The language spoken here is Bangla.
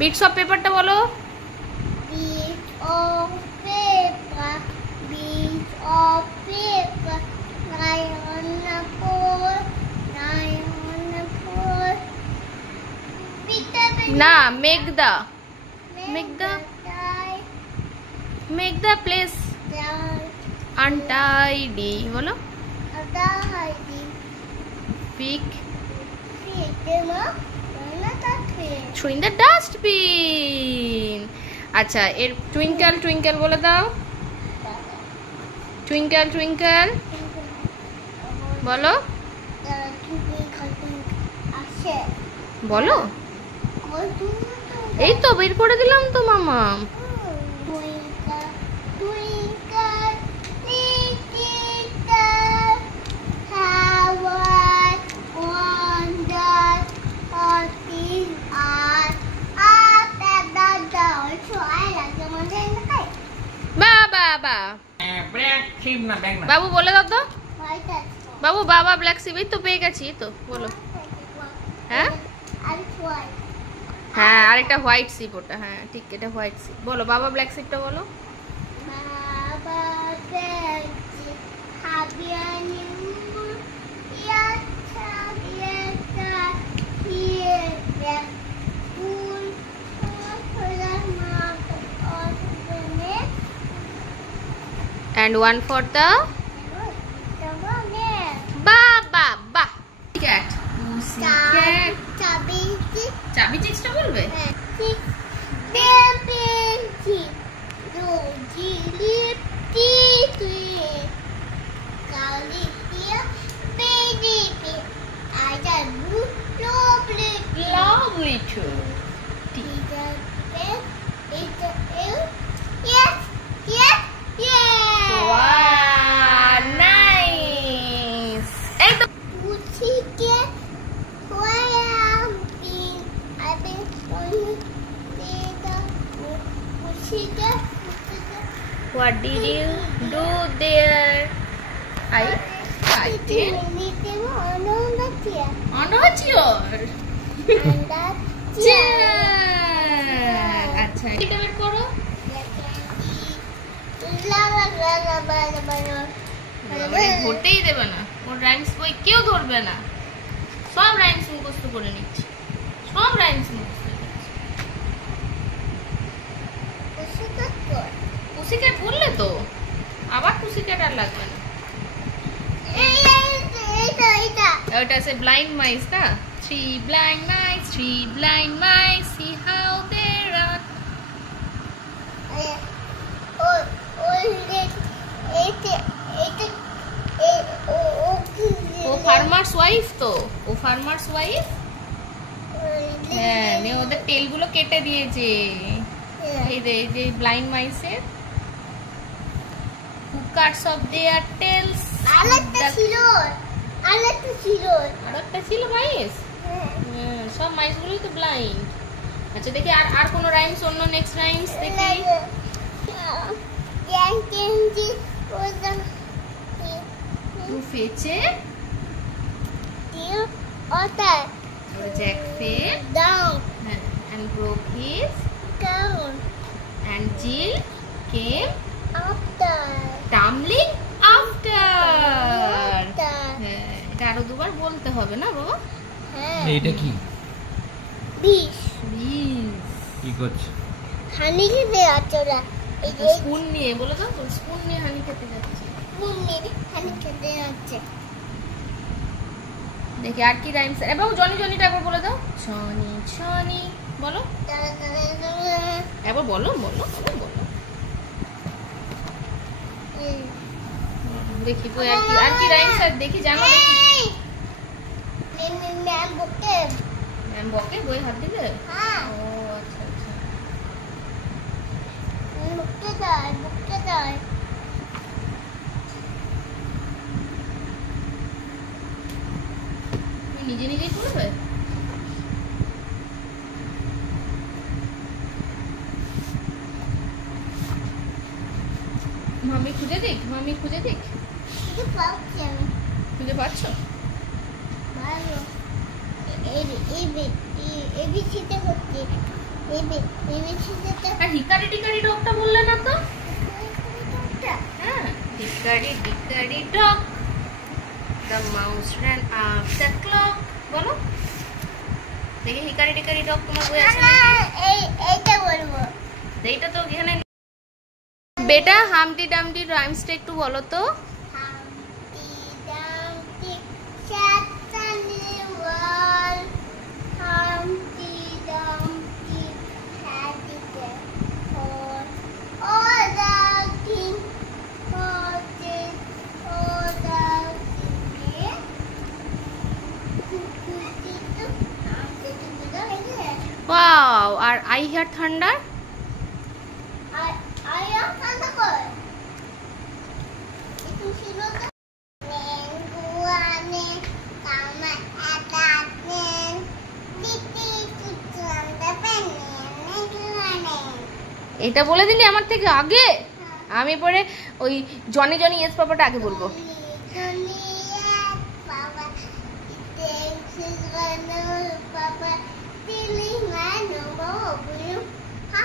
বিটস অফ পেপারটা বলো। Bits of paper, bits of paper, nine on the floor, nine on the floor. না, মেক দ্য প্লেস আনটাইডি বলো। Pick throw in the dustbin. আচ্ছা, এর টুইঙ্কেল টুইঙ্কেল বলে দাও। টুইঙ্কেল টুইঙ্কেল বলো বলো। এই তো বের করে দিলাম তো মামা। বাবু বলে দাও তো। বাবু বাবা ব্ল্যাক শিপ। এই তো পেয়ে গেছি তো, বলো। হ্যাঁ হ্যাঁ, আরেকটা হোয়াইট শিপ ওটা। হ্যাঁ ঠিক, এটা হোয়াইট শিপ। বলো বাবা ব্ল্যাক শিপটা বলো। And one for the Baba. Cat. Pussycat. চাবি চিজটা বলবে? Lovely too. Wow, nice. What did you do there? I did. On a chair. আচ্ছা, এটা বের করো। ধরতেই দেবে না, ওর রাইমস বই কেউ ধরবে না। সব রাইমস মুখস্থ করে নিচ্ছি, সব রাইমস মুখস্থ করে নিচ্ছি। পুসিক্যাট বললে তো, আবার পুসিক্যাট আর লাগবে না। ওটা আছে ব্লাইন্ড মাইস না। 3 blind mice, 3 blind mice, see how they run. ও ফার্মার্স ওয়াইফ তো, ও ফার্মার্স ওয়াইফ। হ্যাঁ, মেয়ে ওদের টেল গুলো কেটে দিয়েছে। এই যে blind মাইসের who cuts off their tails. আরেকটা ছিল মাইস। সব মাইস গুলোই তো ব্লাইন্ড। আচ্ছা দেখি আর কোন রাইমস, অন্য নেক্সট রাইমস দেখি। ফেচে otter Jack fell down and broke his down and Jill came after tumbling after. এটা আরো দুবার বলতে হবে না বাবা? হ্যাঁ। এইটা কি? বিষ। কি করছে? হানি খেতে যাচ্ছে ওরা। এই যে স্পুন নিয়ে বলে দাও, স্পুন নিয়ে হানি খেতে যাচ্ছে। স্পুন নিয়ে হানি খেতে যাচ্ছে। দেখি আর কি রাইমস। এবং জনিটা একবার বলে দাও। জনি বলো, একবার বলো। দেখি বই আর কি রাইমস আর দেখি, জানো দেখি। ম্যাম বকে বই হাত দিলে? হ্যাঁ। ও আচ্ছা। বুকটা দাও। তুমি নিজেই পড়বে? মামি খুঁজে দিক। খুঁজে পাচ্ছ? আর হিকারি টিকারি ডগটা বললে না তো? হ্যাঁ, hickory dickory dog, the mouse ran up the clock। বলো দেখি হিকারি টিকারি ডগ তোমার বই আছে নাকি? এইটা বলবো। এইটা তো এখানে। বেটা হামটি ডামটি রাইমসটা একটু বলো তো। হামটি ডামটি sat on the wall. Humpty Dumpty had the hole. All the king horses, all the king. Wow, আর I hear thunder? I am Thunderbolt. Itu sino to? Nenguane kama ataten. Titi tutuan dapen nenguane. এটা বলে দিলি আমার থেকে আগে। আমি পরে ওই জনি জনি ইয়েস পাপাটা আগে বলবো। Papa, thanks is gonna Papa. Feeling man no more. Ha